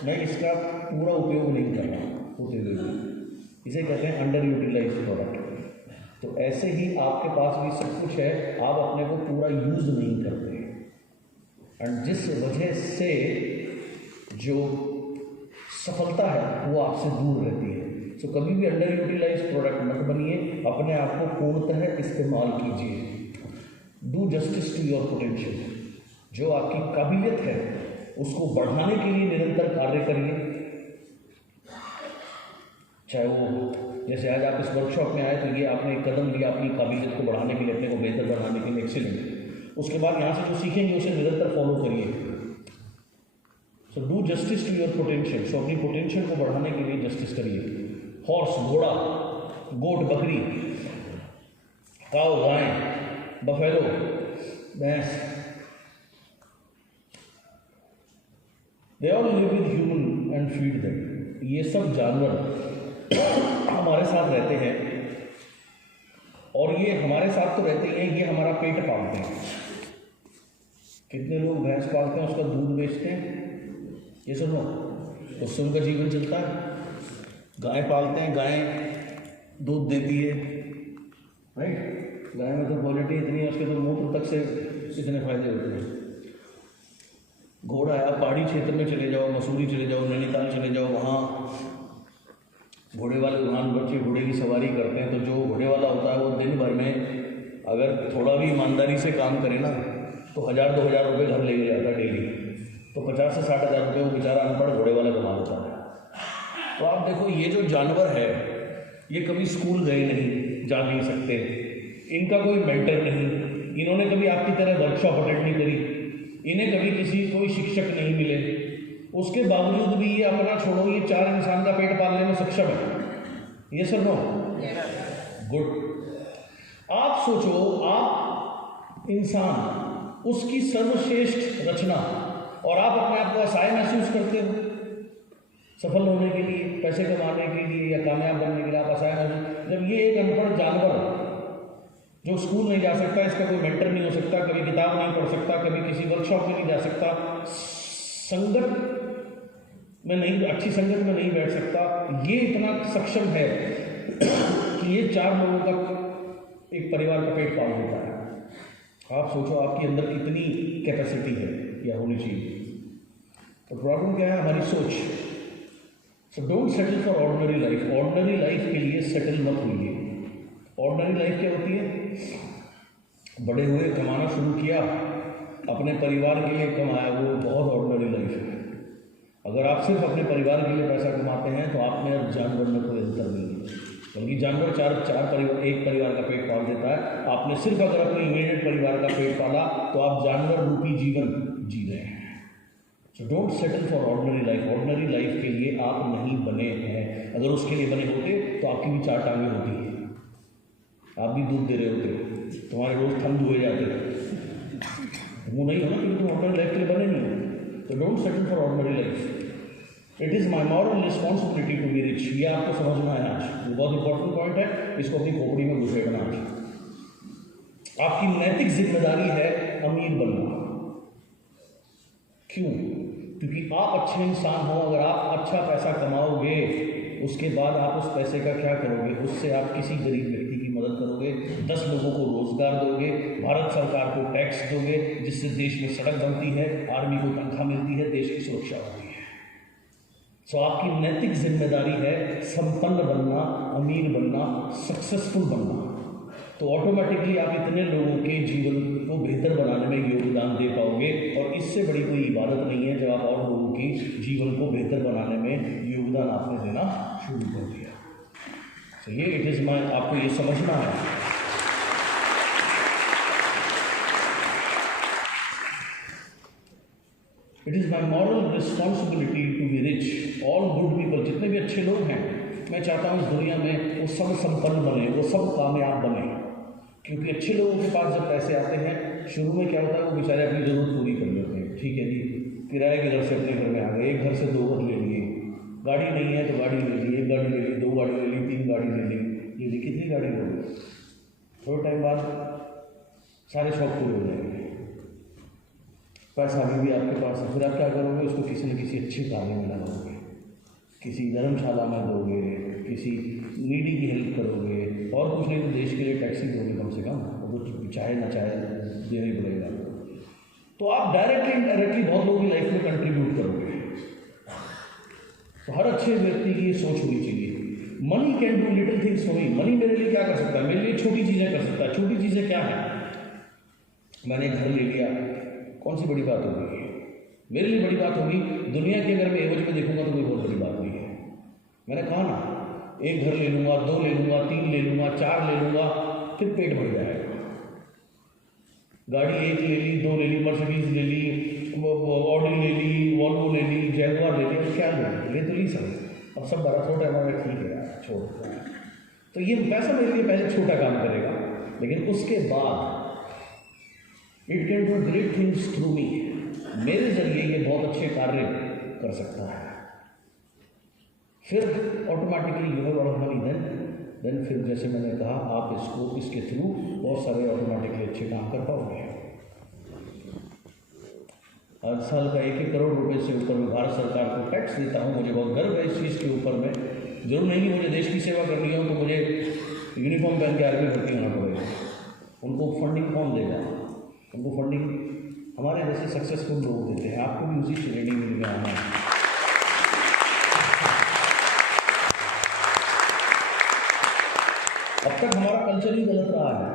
मैं इसका पूरा उपयोग नहीं कर रहा होते हुए भी। इसे कहते हैं अंडर यूटिलाइज प्रोडक्ट। तो ऐसे ही आपके पास भी सब कुछ है, आप अपने को पूरा यूज़ नहीं करते। एंड जिस वजह से जो सफलता है वो आपसे दूर रहती है। सो कभी भी अंडर यूटिलाइज प्रोडक्ट मत बनिए, अपने आप को पूर्णतः इस्तेमाल कीजिए। Do justice to your potential. जो आपकी काबिलियत है उसको बढ़ाने के लिए निरंतर कार्य करिए। चाहे वो जैसे आज आप इस वर्कशॉप में आए तो ये आपने एक कदम लिया अपनी काबिलियत को बढ़ाने के लिए, अपने को बेहतर बनाने के लिए, एक्सीलेंट। उसके बाद यहाँ से जो सीखेंगे उसे निरंतर फॉलो करिए। So do justice to your potential. So अपनी पोटेंशियल को बढ़ाने के लिए जस्टिस करिए। हॉर्स घोड़ा, गोट बकरी, काऊ गाय, बफेलो भैंस, they all live with human and feed them. ये सब जानवर हमारे साथ रहते हैं और ये हमारे साथ तो रहते हैं, ये हमारा पेट पालते हैं। कितने लोग भैंस पालते हैं, उसका दूध बेचते हैं, ये सुनो, उससे उनका जीवन चलता है। गाय पालते हैं, गाय दूध देती है, राइट। गाय में तो क्वालिटी इतनी है, उसके तो मूत्र तक से इतने फायदे होते हैं। घोड़ा है, आप पहाड़ी क्षेत्र में चले जाओ, मसूरी चले जाओ, नैनीताल चले जाओ, वहाँ घोड़े वाले दुकान बच्चे घोड़े की सवारी करते हैं। तो जो घोड़े वाला होता है वो दिन भर में अगर थोड़ा भी ईमानदारी से काम करे ना तो 1000-2000 रुपये घर ले जाता है डेली। तो 50 से 60 हज़ार रुपये वो बेचारा अनपढ़ घोड़े वाला कमा लेता है। तो आप देखो, ये जो जानवर है ये कभी स्कूल गए नहीं, जा नहीं सकते, इनका कोई मेंटर नहीं, इन्होंने कभी आपकी तरह वर्कशॉप अटेंड नहीं करी, इन्हें कभी कोई शिक्षक नहीं मिले, उसके बावजूद भी ये अपना छोड़ो, ये 4 इंसान का पेट पालने में सक्षम है। ये सब नो गुड। आप सोचो, आप इंसान, उसकी सर्वश्रेष्ठ रचना, और आप अपने आप को असहाय महसूस करते हो। सफल होने के लिए, पैसे कमाने के लिए या कामयाब बनने के लिए आप असहाय महसूस। जब ये एक अनपढ़ जानवर जो स्कूल नहीं जा सकता, इसका कोई मेंटर नहीं हो सकता, कभी किताब नहीं पढ़ सकता, कभी किसी वर्कशॉप में नहीं जा सकता, संगत में नहीं, अच्छी संगत में नहीं बैठ सकता, ये इतना सक्षम है कि ये 4 लोगों का एक परिवार का पेट पाल देता है। आप सोचो आपके अंदर कितनी कैपेसिटी है या होनी चाहिए। तो प्रॉब्लम क्या है? हमारी सोच। So don't settle for ordinary life. Ordinary life के लिए सेटल मत होइए। ऑर्डिनरी लाइफ क्या होती है? बड़े हुए, कमाना शुरू किया, अपने परिवार के लिए कमाया, वो बहुत ऑर्डिनरी लाइफ है। अगर आप सिर्फ अपने परिवार के लिए पैसा कमाते हैं तो आप में और जानवर में कोई अंतर नहीं है। बल्कि जानवर एक परिवार का पेट पाल देता है, आपने सिर्फ अगर अपने इमीडिएट परिवार का पेट पाला तो आप जानवर रूपी जीवन जी रहे हैं। So don't settle for ordinary life. Ordinary life के लिए आप नहीं बने हैं। अगर उसके लिए बने होते तो आपकी भी 4 टांगें होती हैं, आप भी दूध दे रहे होते, तुम्हारे रोज थम धुए जाते। वो नहीं हो ना, क्योंकि तुम ऑर्डिनरी लाइफ के लिए बने नहीं हो। तो don't settle for ordinary life. It is my moral responsibility to be rich. ये आपको समझना है आज, ये बहुत इंपॉर्टेंट पॉइंट है, इसको अपनी खोपड़ी में घुसेड़ना आज। आपकी नैतिक जिम्मेदारी है अमीर बनना। क्यों? क्योंकि आप अच्छे इंसान हो। अगर आप अच्छा पैसा कमाओगे, उसके बाद आप उस पैसे का क्या करोगे? उससे आप किसी गरीब व्यक्ति की मदद करोगे, 10 लोगों को रोजगार दोगे, भारत सरकार को टैक्स दोगे, जिससे देश में सड़क बनती है, आर्मी को तनख्वाह मिलती है, देश की सुरक्षा होती है। सो आपकी नैतिक जिम्मेदारी है संपन्न बनना, अमीर बनना, सक्सेसफुल बनना। तो ऑटोमेटिकली आप इतने लोगों के जीवन को बेहतर बनाने में योगदान दे पाओगे। और इससे बड़ी कोई इबादत नहीं है जब आप और लोगों की जीवन को बेहतर बनाने में योगदान आपने देना शुरू कर दिया। तो ये इट इज़ माई, आपको ये समझना है। It is my moral responsibility to be rich. All good people, जितने भी अच्छे लोग हैं, मैं चाहता हूँ इस दुनिया में वो सब संपन्न बने, वो सब कामयाब बने। क्योंकि अच्छे लोगों के पास जब पैसे आते हैं, शुरू में क्या होता है, वो बेचारे अपनी ज़रूरत पूरी कर लेते हैं। ठीक है जी, किराए के घर से अपने घर में आ गए, एक घर से 2 घर ले लिए, गाड़ी नहीं है तो गाड़ी ले ली, 1 गाड़ी ले ली, 2 गाड़ी ले ली, 3 गाड़ी ले ली, कितनी गाड़ी हो गई? थोड़े टाइम बाद सारे शौक पूरे हो जाएंगे, पैसा भी आपके पास है। फिर आप क्या करोगे? उसको किसी न किसी अच्छे कार्य में लगाओगे, किसी धर्मशाला में दोगे, किसी नीडी की हेल्प करोगे, और कुछ नहीं तो देश के लिए टैक्सी दोगे कम से कम, वो तो चाहे ना चाहे देना ही पड़ेगा। तो आप डायरेक्टली इनडायरेक्टली बहुत लोगों की लाइफ में कंट्रीब्यूट करोगे। तो हर अच्छे व्यक्ति की ये सोच होनी चाहिए। Money can do little things for me. Money मेरे लिए क्या कर सकता है? मेरे लिए छोटी चीज़ें कर सकता है। छोटी चीज़ें क्या है? मैंने घर ले लिया, कौन सी बड़ी बात होगी? मेरे लिए बड़ी बात होगी, दुनिया के अगर मैं एवज में देखूंगा तो कोई बहुत बड़ी बात नहीं है। मैंने कहा ना, एक घर ले लूँगा, 2 ले लूँगा, 3 ले लूँगा, 4 ले लूँगा, फिर पेट भर जाएगा। गाड़ी 1 ले ली, 2 ले ली, मर्सिडीज ले ली, ऑडी ले ली, वॉल्वो ले ली, जैगवार ले ली, अब क्या ले तो ली सब। अब सब बड़ा छोटा हमारा ठीक है यार, छोड़। तो ये पैसा मेरे लिए पहले छोटा काम करेगा, लेकिन उसके बाद it can do great things through me. मेरे जरिए ये बहुत अच्छे कार्य कर सकता है। फिर automatically you have lot of money, then फिर जैसे मैंने कहा, आप इसके थ्रू बहुत सारे ऑटोमेटिकली अच्छे काम कर पाओगे। हर साल का 1-1 करोड़ रुपए से ऊपर मैं भारत सरकार को टैक्स देता हूँ। मुझे बहुत गर्व है इस चीज़ के ऊपर में। जरूर नहीं कि मुझे देश की सेवा करनी हो तो मुझे यूनिफॉर्म पहन के आर्मी भर्ती होना पड़ेगा। उनको फंडिंग कौन देगा? उनको फंडिंग हमारे जैसे सक्सेसफुल लोग देते हैं। आपको भी उसी श्रेणी में आना है। अब तक हमारा कल्चर ही गलत रहा है।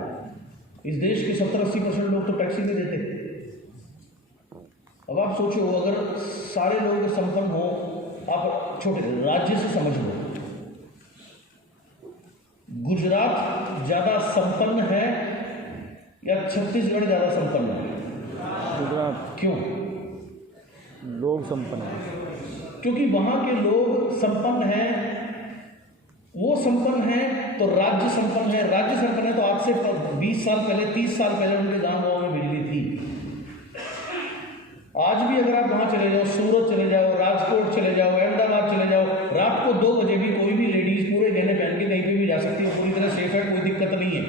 इस देश के 70-80% लोग तो टैक्स ही नहीं देते। अब आप सोचो, अगर सारे लोग संपन्न हो, आप छोटे राज्य से समझ लो, गुजरात ज़्यादा संपन्न है या छत्तीसगढ़ ज़्यादा संपन्न है? गुजरात। क्यों? लोग संपन्न हैं। क्योंकि वहाँ के लोग संपन्न हैं, वो संपन्न हैं तो राज्य संपन्न है। राज्य संपन्न है तो आज से 20 साल पहले, 30 साल पहले उनके गाँव में बिजली थी। आज भी अगर आप वहाँ चले जाओ, सूरत चले जाओ, राजकोट चले जाओ, अहमदाबाद चले जाओ, रात को 2 बजे भी कोई भी लेडीज पूरे गहने पहन के कहीं पे भी जा सकती है, पूरी तरह सेफ है, कोई दिक्कत नहीं है।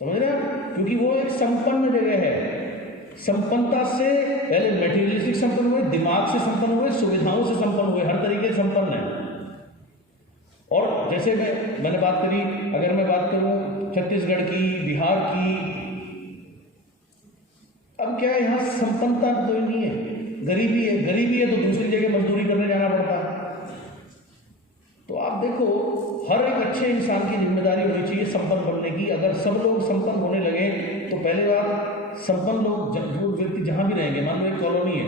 समझ रहे हैं? क्योंकि वो एक संपन्न जगह है। संपन्नता से पहले मेटीरियलिस्टिक संपन्न हुए, दिमाग से संपन्न हुए, सुविधाओं से संपन्न हुए, हर तरीके से संपन्न है। और जैसे मैंने बात करी, अगर मैं बात करूं छत्तीसगढ़ की, बिहार की, अब क्या है, यहाँ संपन्नता कोई नहीं है, गरीबी है। गरीबी है तो दूसरी जगह मजदूरी करने जाना पड़ता है। तो आप देखो, हर एक अच्छे इंसान की जिम्मेदारी होनी चाहिए संपन्न बनने की। अगर सब लोग संपन्न होने लगे तो पहले बात, संपन्न लोग जो व्यक्ति जहाँ भी रहेंगे, मान लो एक कॉलोनी है,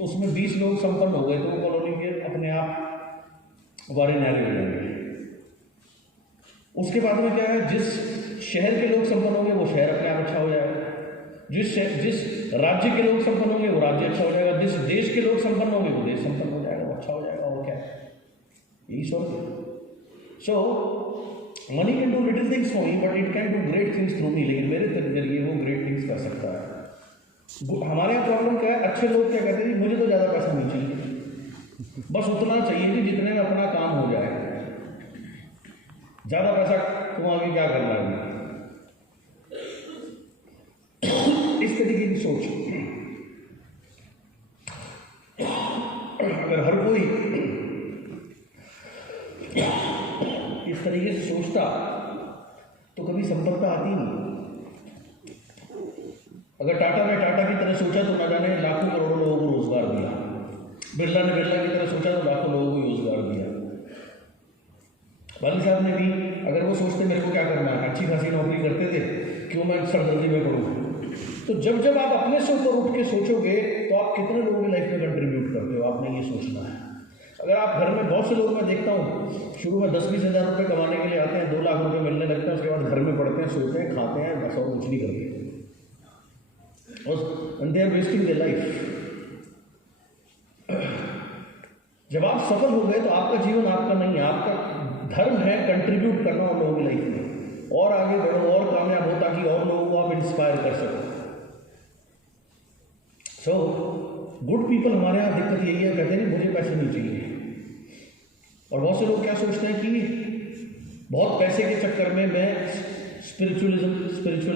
उसमें 20 लोग संपन्न हो गए तो वो कॉलोनी के अपने आप वारे न्यारे हो जाएंगे। उसके बाद में क्या है, जिस शहर के लोग संपन्न होंगे वो शहर अपने आप अच्छा हो जाएगा। जिस राज्य के लोग संपन्न होंगे वो राज्य अच्छा हो जाएगा। जिस देश के लोग संपन्न होंगे वो देश संपन्न हो जाएगा, वो अच्छा हो जाएगा। और क्या, यही सोच है। So money can do little things for me but it can do great things through me. लेकिन मेरे जरिए वो ग्रेट थिंग्स कर सकता है। हमारे यहाँ प्रॉब्लम क्या है, अच्छे लोग क्या कहते हैं, मुझे तो ज़्यादा पैसा नहीं चाहिए, बस उतना चाहिए कि जितने में अपना काम हो जाए। ज़्यादा पैसा कमा के क्या करना है? इस तरीके की सोच अगर हर कोई इस तरीके से सोचता तो कभी संपन्नता आती नहीं। अगर टाटा ने टाटा की तरह सोचा तो न जाने लाखों करोड़ों लोगों को रोजगार दिया। बिरला ने बिरला की तरह सोचा तो लाखों लोगों को रोजगार दिया। वाली साहब ने भी, अगर वो सोचते मेरे को क्या करना है, अच्छी खासी नौकरी करते थे, क्यों मैं सरदर्दी में पढ़ूँ। तो जब जब आप अपने से ऊपर उठ के सोचोगे तो आप कितने लोगों की लाइफ में कंट्रीब्यूट करते हो, आपने ये सोचना है। अगर आप घर में, बहुत से लोग मैं देखता हूँ शुरू में 10-20 हज़ार रुपये कमाने के लिए आते हैं, 2 लाख रुपये मिलने लगते हैं, उसके बाद घर में पढ़ते हैं, सोते हैं, खाते हैं, बस और कुछ नहीं करते, और they are wasting their life. जब आप सफल हो गए तो आपका जीवन आपका नहीं है, आपका धर्म है कंट्रीब्यूट करना उन लोगों की लाइफ में, और आगे बढ़ो और कामयाब हो ताकि और लोगों को आप इंस्पायर कर सको। सो गुड पीपल, हमारे यहाँ दिक्कत यही है, कहते हैं मुझे पैसे नहीं चाहिए। और बहुत से लोग क्या सोचते हैं कि बहुत पैसे के चक्कर में मैं स्पिरिचुअल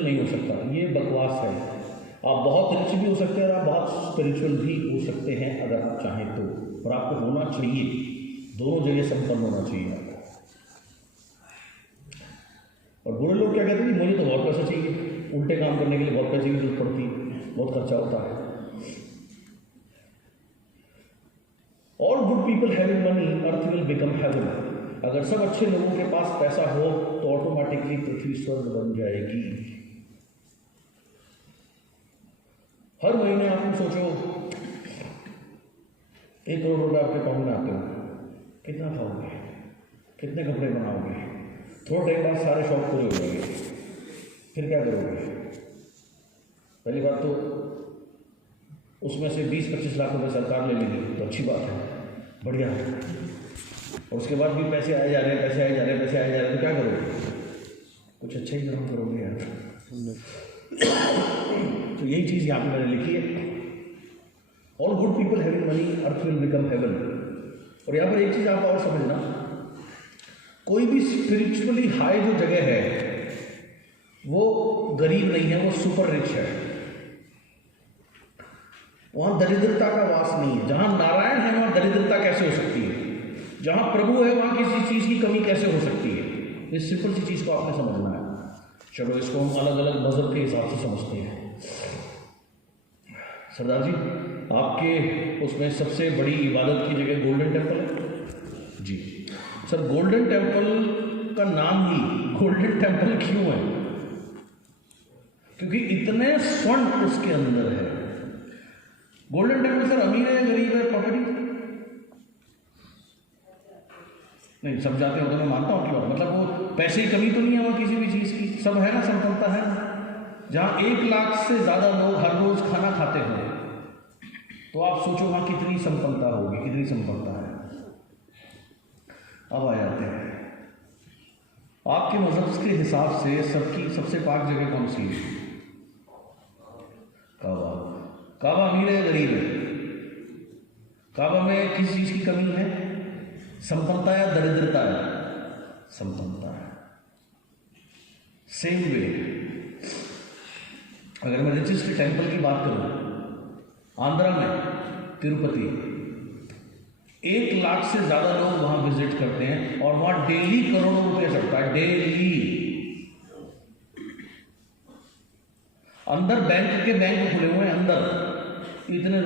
नहीं हो सकता। ये बकवास है। आप बहुत रिच भी हो सकते हैं और आप बहुत स्पिरिचुअल भी हो सकते हैं अगर आप चाहें तो, और आपको होना चाहिए, दोनों जगह संपन्न होना चाहिए आपको। और बुरे लोग क्या कहते हैं कि मुझे तो बहुत पैसा चाहिए, उल्टे काम करने के लिए बहुत पैसे की जरूरत पड़ती है। बहुत खर्चा होता है। All good people having money earth will become heaven. अगर सब अच्छे लोगों के पास पैसा हो तो ऑटोमेटिकली पृथ्वी स्वर्ग बन जाएगी। हर महीने आप सोचो 1 करोड़ रुपए आपके अकाउंट में आते हो, कितना खाओगे, कितने कपड़े बनाओगे, थोड़े टाइम बाद सारे शौक पूरे हो जाएंगे, फिर क्या करोगे? पहली बात तो उसमें से 20-25 लाख रुपए सरकार ले लेगी तो अच्छी बात है, बढ़िया है। और उसके बाद भी पैसे आए जा रहे हैं, पैसे आए जा रहे हैं, पैसे आए जा रहे हैं, तो क्या करोगे? कुछ अच्छा ही काम करोगे यार। तो यही चीज़ यहाँ पे मैंने लिखी है, all good people having money earth will become heaven. और यहाँ पर एक चीज़ आप और समझना, कोई भी स्पिरिचुअली हाई जो जगह है वो गरीब नहीं है, वो सुपर रिच है। वहाँ दरिद्रता का वास नहीं है। जहाँ नारायण है वहाँ दरिद्रता कैसे हो सकती है? जहाँ प्रभु है वहाँ किसी चीज़ की कमी कैसे हो सकती है? इस सिंपल सी चीज़ को आपने समझना है। चलो इसको हम अलग अलग मजहब के हिसाब से समझते हैं। सरदार जी, आपके उसमें सबसे बड़ी इबादत की जगह गोल्डन टेम्पल है जी। सर, गोल्डन टेम्पल का नाम ही गोल्डन टेम्पल क्यों है? क्योंकि इतने स्वर्ण उसके अंदर है। गोल्डन टेम्पल सर अमीर है गरीब है प्रॉपर्टी नहीं, सब जाते हो तो मैं मानता हूँ कि मतलब वो पैसे की कमी तो नहीं है वहाँ किसी भी चीज़ की, सब है ना, संपन्नता है। जहाँ 1 लाख से ज़्यादा लोग हर रोज खाना खाते हैं तो आप सोचो वहाँ कितनी संपन्नता होगी, कितनी संपन्नता है। अब आ जाते हैं आपके मजहब के हिसाब से सबसे पाक जगह कौन सी है? काबा। काबा अमीर है गरीब है? काबा में किस चीज़ की कमी है? संपन्नता या दरिद्रता है? संपन्नता है। सेम वे अगर मैं रिचेस्ट टेम्पल की बात करूं, आंध्रा में तिरुपति, 1 लाख से ज़्यादा लोग वहाँ विजिट करते हैं और वहाँ डेली करोड़ों रुपए चढ़ता है, डेली। अंदर बैंक खुले हुए हैं, अंदर इतने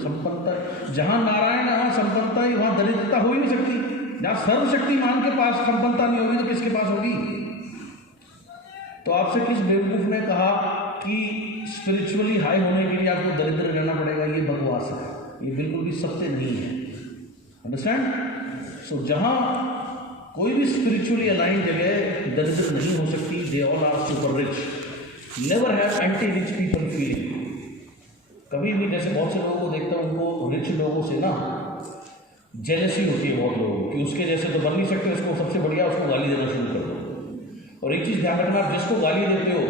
संपन्नता। जहाँ नारायण है वहाँ संपन्नता ही, वहाँ दरिद्रता हो ही नहीं सकती। जहाँ सर्वशक्तिमान के पास संपन्नता नहीं होगी तो किसके पास होगी? तो आपसे किस बेवकूफ़ ने कहा कि स्पिरिचुअली हाई होने के लिए आपको दरिद्र रहना पड़ेगा? ये बकवास है, ये बिल्कुल भी सत्य नहीं है। अंडरस्टैंड? सो जहाँ कोई भी स्पिरिचुअली अलाइन जगह दरिद्र नहीं हो सकती। They all are super rich. Never have anti rich people feeling. कभी भी, जैसे बहुत से लोगों को देखता हूँ, उनको रिच लोगों से ना जेलसी होती है बहुत लोगों की, उसके जैसे तो बन नहीं सकते, उसको सबसे बढ़िया उसको गाली देना शुरू कर दो। और एक चीज़ ध्यान रखना, आप जिसको गाली देते हो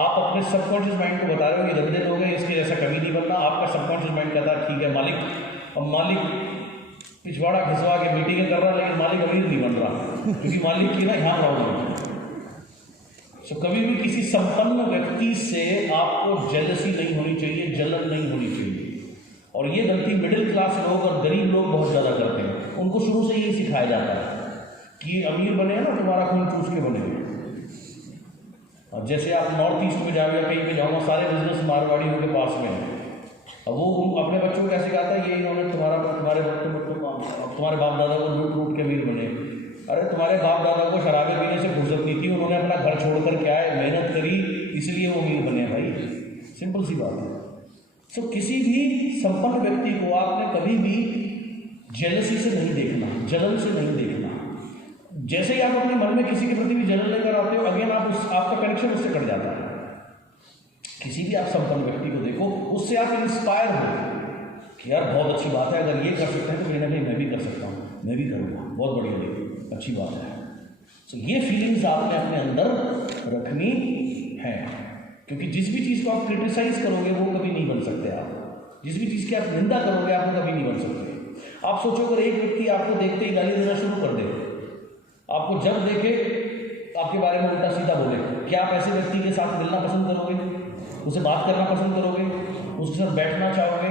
आप अपने सबकॉन्शियस माइंड को बता रहे हो ये गंदे लोग हैं, इसके जैसा कभी नहीं बनना। आपका सबकॉन्शियस माइंड कहता है ठीक है मालिक, अब मालिक पिछवाड़ा घिसवा के मीटिंग कर रहा है लेकिन मालिक अमीर नहीं बन रहा, क्योंकि मालिक की ना यहाँ प्रॉब्लम। सो कभी भी किसी संपन्न व्यक्ति से आपको जेलसी नहीं होनी चाहिए, जलन नहीं होनी चाहिए। और ये गलती मिडिल क्लास लोग और गरीब लोग बहुत ज़्यादा करते हैं। उनको शुरू से यही सिखाया जाता है कि अमीर बने ना तुम्हारा खून चूस के बने। अब जैसे आप नॉर्थ ईस्ट में जाओ या कहीं पे जाओ, सारे बिजनेस मारवाड़ियों के पास में है। अब वो अपने बच्चों को कैसे कहता है ये इन्होंने तुम्हारे बाप दादा को लूट के अमीर बने। अरे तुम्हारे बाप दादा को शराबे पीने से फुर्सत नहीं थी, उन्होंने अपना घर छोड़कर क्या है मेहनत करी, इसलिए वो अमीर बने भाई। सिंपल सी बात है। सो किसी भी संपन्न व्यक्ति को आपने कभी भी जेलसी से नहीं देखना, जलन से नहीं देखना। जैसे ही आप अपने मन में किसी के प्रति भी जलन लेकर आते हो, अगेन आपका कनेक्शन उससे कट जाता है। किसी भी आप संपन्न व्यक्ति को देखो, उससे आप इंस्पायर हो कि यार बहुत अच्छी बात है, अगर ये कर सकते हैं तो कहीं ना कहीं मैं भी कर सकता हूँ, मैं भी करूँगा, बहुत बढ़िया, अच्छी बात है। तो ये फीलिंग्स आपने अपने अंदर रखनी है, क्योंकि जिस भी चीज़ को आप क्रिटिसाइज करोगे वो कभी नहीं बन सकते। आप जिस भी चीज़ की आप निंदा करोगे आप वो कभी नहीं बन सकते। आप सोचो अगर एक व्यक्ति आपको देखते ही गाली देना शुरू कर दे, आपको जब देखे आपके बारे में उल्टा सीधा बोले, क्या आप ऐसे व्यक्ति के साथ मिलना पसंद करोगे? उसे बात करना पसंद करोगे? उसके साथ बैठना चाहोगे?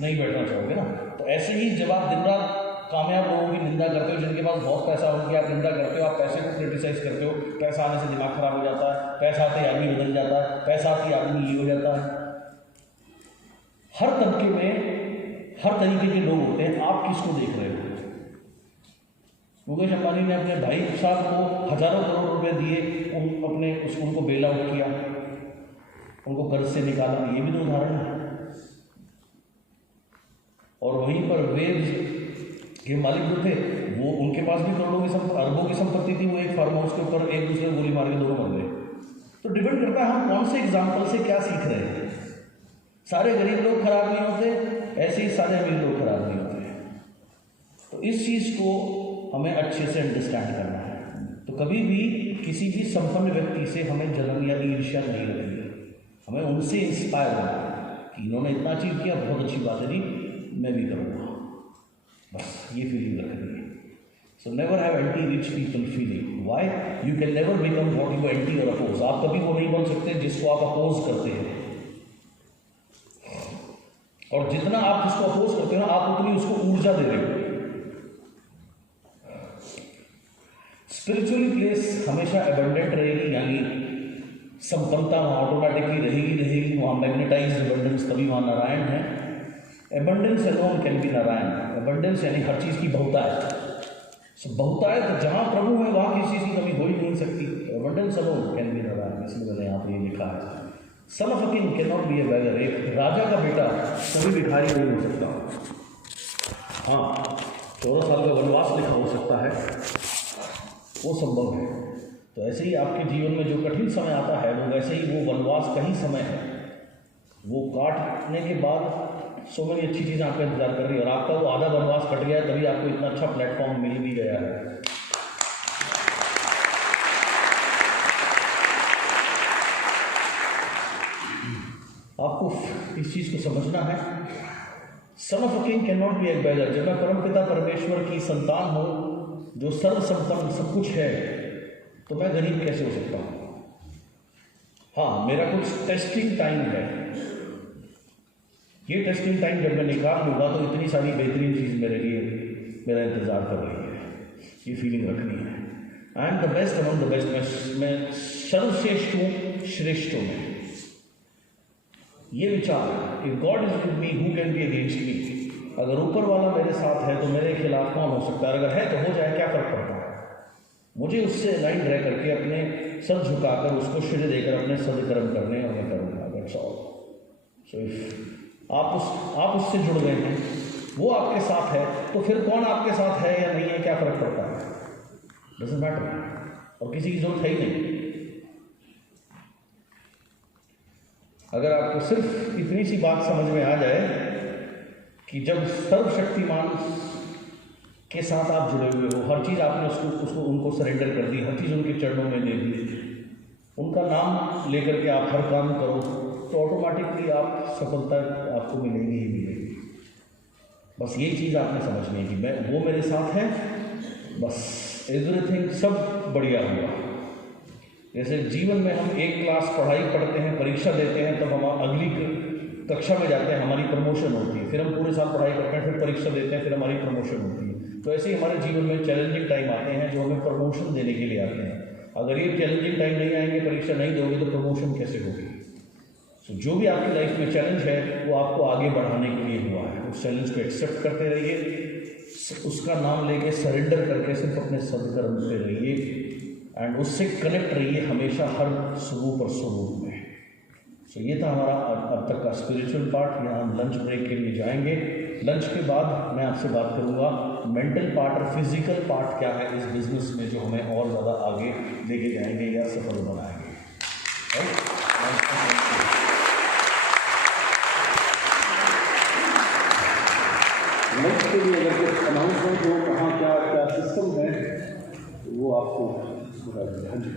नहीं बैठना चाहोगे ना। तो ऐसे ही जब आप दिन रात कामयाब लोगों की निंदा करते हो, जिनके पास बहुत पैसा हो उनकी आप निंदा करते हो, आप पैसे को क्रिटिसाइज करते हो, पैसा आने से दिमाग खराब हो जाता है, पैसा आते ही आदमी बदल जाता है, पैसा आते ही आदमी ये हो जाता है, हर तबके में हर तरीके के लोग होते हैं। आप किसको देख रहे हो? मुकेश अंबानी ने अपने भाई साहब को हजारों करोड़ रुपए दिए, उनको बेल आउट किया, उनको कर्ज से निकाला, ये भी तो उदाहरण है। और वहीं पर वेव्स के मालिक जो थे वो, उनके पास भी करोड़ों की अरबों की संपत्ति थी, वो एक फार्म हाउस के ऊपर एक दूसरे को गोली मार के दोनों मर गए। तो डिपेंड करता है हम कौन से एग्जाम्पल से क्या सीख रहे हैं। सारे गरीब लोग खराब नहीं होते, ऐसे ही सारे अमीर लोग खराब नहीं होते। तो इस चीज़ को हमें अच्छे से अंडरस्टैंड करना है। तो कभी भी किसी भी संपन्न व्यक्ति से हमें जलन या ईर्ष्या नहीं रखनी है, हमें उनसे इंस्पायर होना है कि इन्होंने इतना अचीव किया, बहुत अच्छी बात है जी, मैं भी करूँगा। बस ये फीलिंग रखनी है। So never have anti rich people feeling. Why? You can never become what you anti और अपोज। आप कभी वो नहीं बन सकते जिसको आप अपोज करते हैं, और जितना आप जिसको अपोज करते हो आप उतनी उसको ऊर्जा दे रहे हो। स्पिरिचुअली प्लेस हमेशा एबंडेंट रहेगी, यानी संपन्नता वहाँ ऑटोमेटिकली रहेगी। वहाँ मैग्नेटाइज्ड एबंडेंस, तभी वहाँ नारायण है। Abundance alone can be Narayan. Abundance यानी हर चीज़ की बहुतायत। बहुतायत जहाँ प्रभु है वहाँ किसी चीज़ की कमी हो ही नहीं सकती। Abundance alone can be Narayan, इसलिए मैंने यहाँ पर ये लिखा है। Son of a king cannot be a beggar. एक राजा का बेटा कभी भिखारी नहीं हो सकता। हाँ, 14 साल का वनवास लिखा हो सकता है, वो संभव है। तो ऐसे ही आपके जीवन में जो कठिन समय आता है, वो वैसे ही वो वनवास का ही समय है। वो काटने के बाद सो मेरी अच्छी चीज़ें आपका इंतजार कर रही है, और आपका वो आधा वनवास कट गया है, तभी आपको इतना अच्छा प्लेटफॉर्म मिल भी गया है। आपको इस चीज़ को समझना है। Son of a king cannot be a beggar. जब मैं परमपिता परमेश्वर की संतान हूँ जो सर्व संपन्न सब कुछ है, तो मैं गरीब कैसे हो सकता हूँ? हाँ, मेरा कुछ टेस्टिंग टाइम है। ये टेस्टिंग टाइम जब मैं निकाल लूँगा तो इतनी सारी बेहतरीन चीज़ मेरे लिए मेरा इंतज़ार कर रही है। ये फीलिंग रखनी है। I am the best among the best. मैं सर्वश्रेष्ठ हूँ श्रेष्ठों में। ये विचार, if God is with me who can be against me. अगर ऊपर वाला मेरे साथ है तो मेरे खिलाफ कौन हो सकता है? अगर है तो हो जाए, क्या फर्क पड़ता है? मुझे उससे अलाइन रह करके अपने सर झुकाकर उसको श्रेय देकर अपने सदकर्म करने और मैं करूँगा। That's all. सो इफ आप उससे जुड़ गए हैं, वो आपके साथ है, तो फिर कौन आपके साथ है या नहीं है क्या फर्क पड़ता है? Doesn't matter. और किसी की जरूरत है ही नहीं। अगर आपको सिर्फ इतनी सी बात समझ में आ जाए कि जब सर्वशक्तिमान के साथ आप जुड़े हुए हो, हर चीज़ आपने उसको उनको सरेंडर कर दी, हर चीज़ उनके चरणों में दे दी, उनका नाम लेकर के आप हर काम करो, तो ऑटोमेटिकली आप सफलता आपको मिलेगी ही मिलेगी। बस यही चीज़ आपने समझनी है कि मैं वो मेरे साथ है, बस एवरीथिंग सब बढ़िया हुआ। जैसे जीवन में हम एक क्लास पढ़ाई पढ़ते हैं, परीक्षा देते हैं, तब हम अगली कक्षा में जाते हैं, हमारी प्रमोशन होती है। फिर हम पूरे साल पढ़ाई करते हैं, फिर परीक्षा देते हैं, फिर हमारी प्रमोशन होती है। तो ऐसे ही हमारे जीवन में चैलेंजिंग टाइम आते हैं जो हमें प्रमोशन देने के लिए आते हैं। अगर ये चैलेंजिंग टाइम नहीं आएंगे, परीक्षा नहीं दोगे, तो प्रमोशन कैसे होगी? तो जो भी आपकी लाइफ में चैलेंज है वो आपको आगे बढ़ाने के लिए हुआ है। उस चैलेंज को एक्सेप्ट करते रहिए, उसका नाम लेके सरेंडर करके सिर्फ अपने सदकर्म पे रहिए, एंड उससे कनेक्ट रहिए हमेशा हर स्वरूप और स्वरूप में। सो ये था हमारा अब तक का स्पिरिचुअल पार्ट। यहाँ हम लंच ब्रेक के लिए जाएंगे। लंच के बाद मैं आपसे बात करूँगा मेंटल पार्ट और फिजिकल पार्ट क्या है इस बिजनेस में, जो हमें और ज़्यादा आगे लेके जाएंगे या सफल बनाएंगे। लंच के लिए अगर कुछ अनाउंसमेंट हो, कहाँ क्या क्या सिस्टम है, वो आपको बता देंगे। हाँ जी।